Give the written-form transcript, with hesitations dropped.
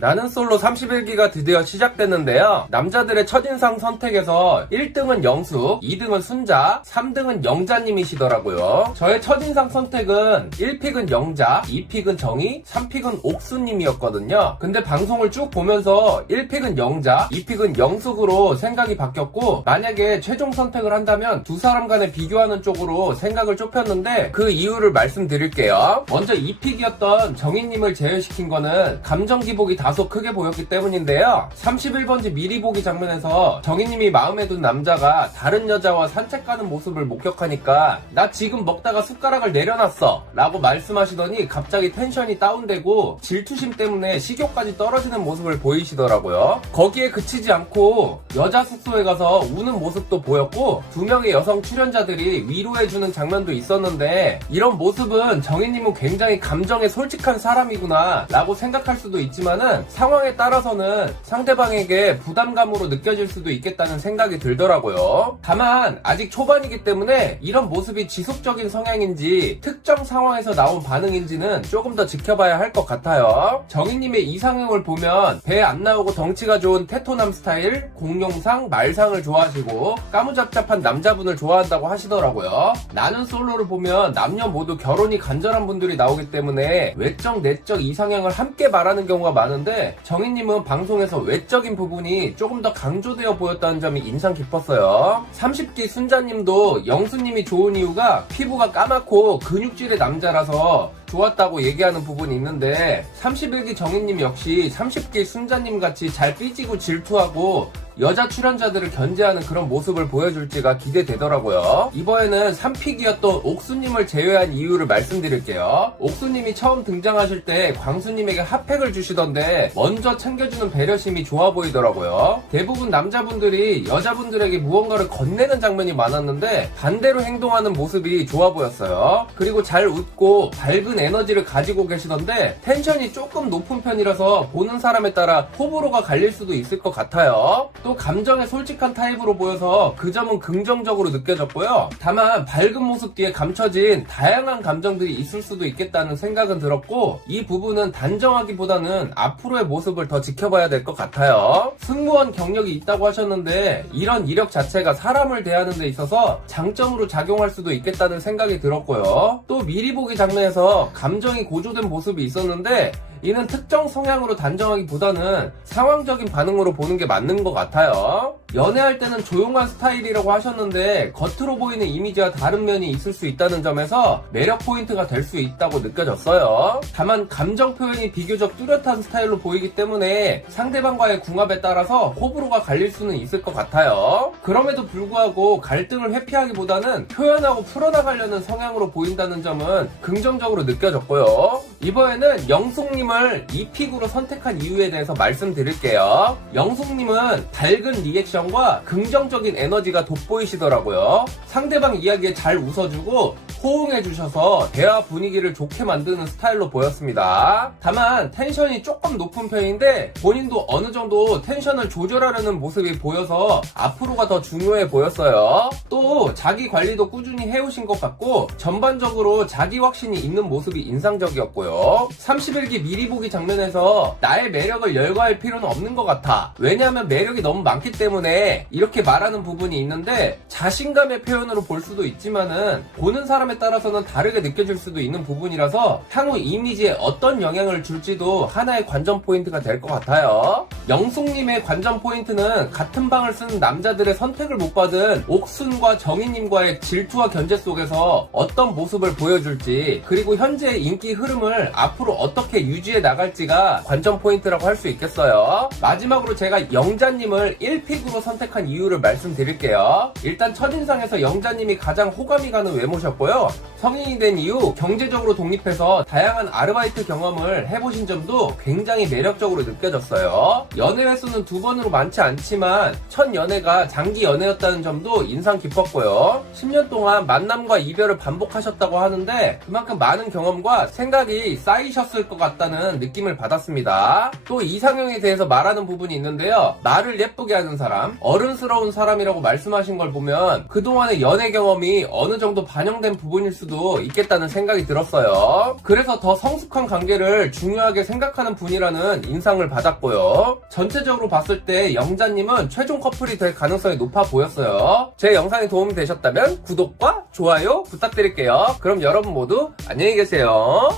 나는 솔로 31기가 드디어 시작됐는데요. 남자들의 첫인상 선택에서 1등은 영숙, 2등은 순자, 3등은 영자님이시더라고요. 저의 첫인상 선택은 1픽은 영자, 2픽은 정희, 3픽은 옥수님이었거든요. 근데 방송을 쭉 보면서 1픽은 영자, 2픽은 영숙으로 생각이 바뀌었고, 만약에 최종 선택을 한다면 두 사람 간에 비교하는 쪽으로 생각을 좁혔는데 그 이유를 말씀드릴게요. 먼저 2픽이었던 정희님을 제외시킨 거는 감정 기복이 다소 크게 보였기 때문인데요. 31번지 미리 보기 장면에서 정희님이 마음에 둔 남자가 다른 여자와 산책 가는 모습을 목격하니까 나 지금 먹다가 숟가락을 내려놨어 라고 말씀하시더니 갑자기 텐션이 다운되고 질투심 때문에 식욕까지 떨어지는 모습을 보이시더라고요. 거기에 그치지 않고 여자 숙소에 가서 우는 모습도 보였고, 두 명의 여성 출연자들이 위로해주는 장면도 있었는데, 이런 모습은 정희님은 굉장히 감정에 솔직한 사람이구나 라고 생각할 수도 있지만은 상황에 따라서는 상대방에게 부담감으로 느껴질 수도 있겠다는 생각이 들더라고요. 다만 아직 초반이기 때문에 이런 모습이 지속적인 성향인지 특정 상황에서 나온 반응인지는 조금 더 지켜봐야 할 것 같아요. 정희님의 이상형을 보면 배 안 나오고 덩치가 좋은 테토남 스타일, 공룡상, 말상을 좋아하시고 까무잡잡한 남자분을 좋아한다고 하시더라고요. 나는 솔로를 보면 남녀 모두 결혼이 간절한 분들이 나오기 때문에 외적, 내적 이상형을 함께 말하는 경우가 많은데, 정희님은 방송에서 외적인 부분이 조금 더 강조되어 보였다는 점이 인상 깊었어요. 30기 순자님도 영수님이 좋은 이유가 피부가 까맣고 근육질의 남자라서 좋았다고 얘기하는 부분이 있는데, 31기 정희님 역시 30기 순자님 같이 잘 삐지고 질투하고 여자 출연자들을 견제하는 그런 모습을 보여줄지가 기대되더라고요. 이번에는 3픽이었던 옥수님을 제외한 이유를 말씀드릴게요. 옥수님이 처음 등장하실 때 광수님에게 핫팩을 주시던데 먼저 챙겨주는 배려심이 좋아 보이더라고요. 대부분 남자분들이 여자분들에게 무언가를 건네는 장면이 많았는데 반대로 행동하는 모습이 좋아 보였어요. 그리고 잘 웃고 밝은 에너지를 가지고 계시던데 텐션이 조금 높은 편이라서 보는 사람에 따라 호불호가 갈릴 수도 있을 것 같아요. 또 감정에 솔직한 타입으로 보여서 그 점은 긍정적으로 느껴졌고요. 다만 밝은 모습 뒤에 감춰진 다양한 감정들이 있을 수도 있겠다는 생각은 들었고, 이 부분은 단정하기보다는 앞으로의 모습을 더 지켜봐야 될 것 같아요. 승무원 경력이 있다고 하셨는데 이런 이력 자체가 사람을 대하는 데 있어서 장점으로 작용할 수도 있겠다는 생각이 들었고요. 또 미리 보기 장면에서 감정이 고조된 모습이 있었는데 이는 특정 성향으로 단정하기보다는 상황적인 반응으로 보는 게 맞는 것 같아요. 연애할 때는 조용한 스타일이라고 하셨는데 겉으로 보이는 이미지와 다른 면이 있을 수 있다는 점에서 매력 포인트가 될 수 있다고 느껴졌어요. 다만 감정 표현이 비교적 뚜렷한 스타일로 보이기 때문에 상대방과의 궁합에 따라서 호불호가 갈릴 수는 있을 것 같아요. 그럼에도 불구하고 갈등을 회피하기보다는 표현하고 풀어나가려는 성향으로 보인다는 점은 긍정적으로 느껴졌고요. 이번에는 영숙님을 2픽으로 선택한 이유에 대해서 말씀드릴게요. 영숙님은 밝은 리액션과 긍정적인 에너지가 돋보이시더라고요. 상대방 이야기에 잘 웃어주고 호응해주셔서 대화 분위기를 좋게 만드는 스타일로 보였습니다. 다만 텐션이 조금 높은 편인데 본인도 어느 정도 텐션을 조절하려는 모습이 보여서 앞으로가 더 중요해 보였어요. 또 자기 관리도 꾸준히 해오신 것 같고 전반적으로 자기 확신이 있는 모습이 인상적이었고요. 31기 미리 보기 장면에서 나의 매력을 열거할 필요는 없는 것 같아. 왜냐하면 매력이 너무 많기 때문에 이렇게 말하는 부분이 있는데, 자신감의 표현으로 볼 수도 있지만은 보는 사람에 따라서는 다르게 느껴질 수도 있는 부분이라서 향후 이미지에 어떤 영향을 줄지도 하나의 관전 포인트가 될 것 같아요. 영숙님의 관전 포인트는 같은 방을 쓰는 남자들의 선택을 못 받은 옥순과 정희님과의 질투와 견제 속에서 어떤 모습을 보여줄지, 그리고 현재의 인기 흐름을 앞으로 어떻게 유지해 나갈지가 관전 포인트라고 할 수 있겠어요. 마지막으로 제가 영자님을 1픽으로 선택한 이유를 말씀드릴게요. 일단 첫인상에서 영자님이 가장 호감이 가는 외모셨고요. 성인이 된 이후 경제적으로 독립해서 다양한 아르바이트 경험을 해보신 점도 굉장히 매력적으로 느껴졌어요. 연애 횟수는 2번으로 많지 않지만 첫 연애가 장기 연애였다는 점도 인상 깊었고요. 10년 동안 만남과 이별을 반복하셨다고 하는데 그만큼 많은 경험과 생각이 쌓이셨을 것 같다는 느낌을 받았습니다. 또 이상형에 대해서 말하는 부분이 있는데요. 나를 예쁘게 하는 사람, 어른스러운 사람이라고 말씀하신 걸 보면 그동안의 연애 경험이 어느 정도 반영된 부분일 수도 있겠다는 생각이 들었어요. 그래서 더 성숙한 관계를 중요하게 생각하는 분이라는 인상을 받았고요. 전체적으로 봤을 때 영자님은 최종 커플이 될 가능성이 높아 보였어요. 제 영상이 도움이 되셨다면 구독과 좋아요 부탁드릴게요. 그럼 여러분 모두 안녕히 계세요.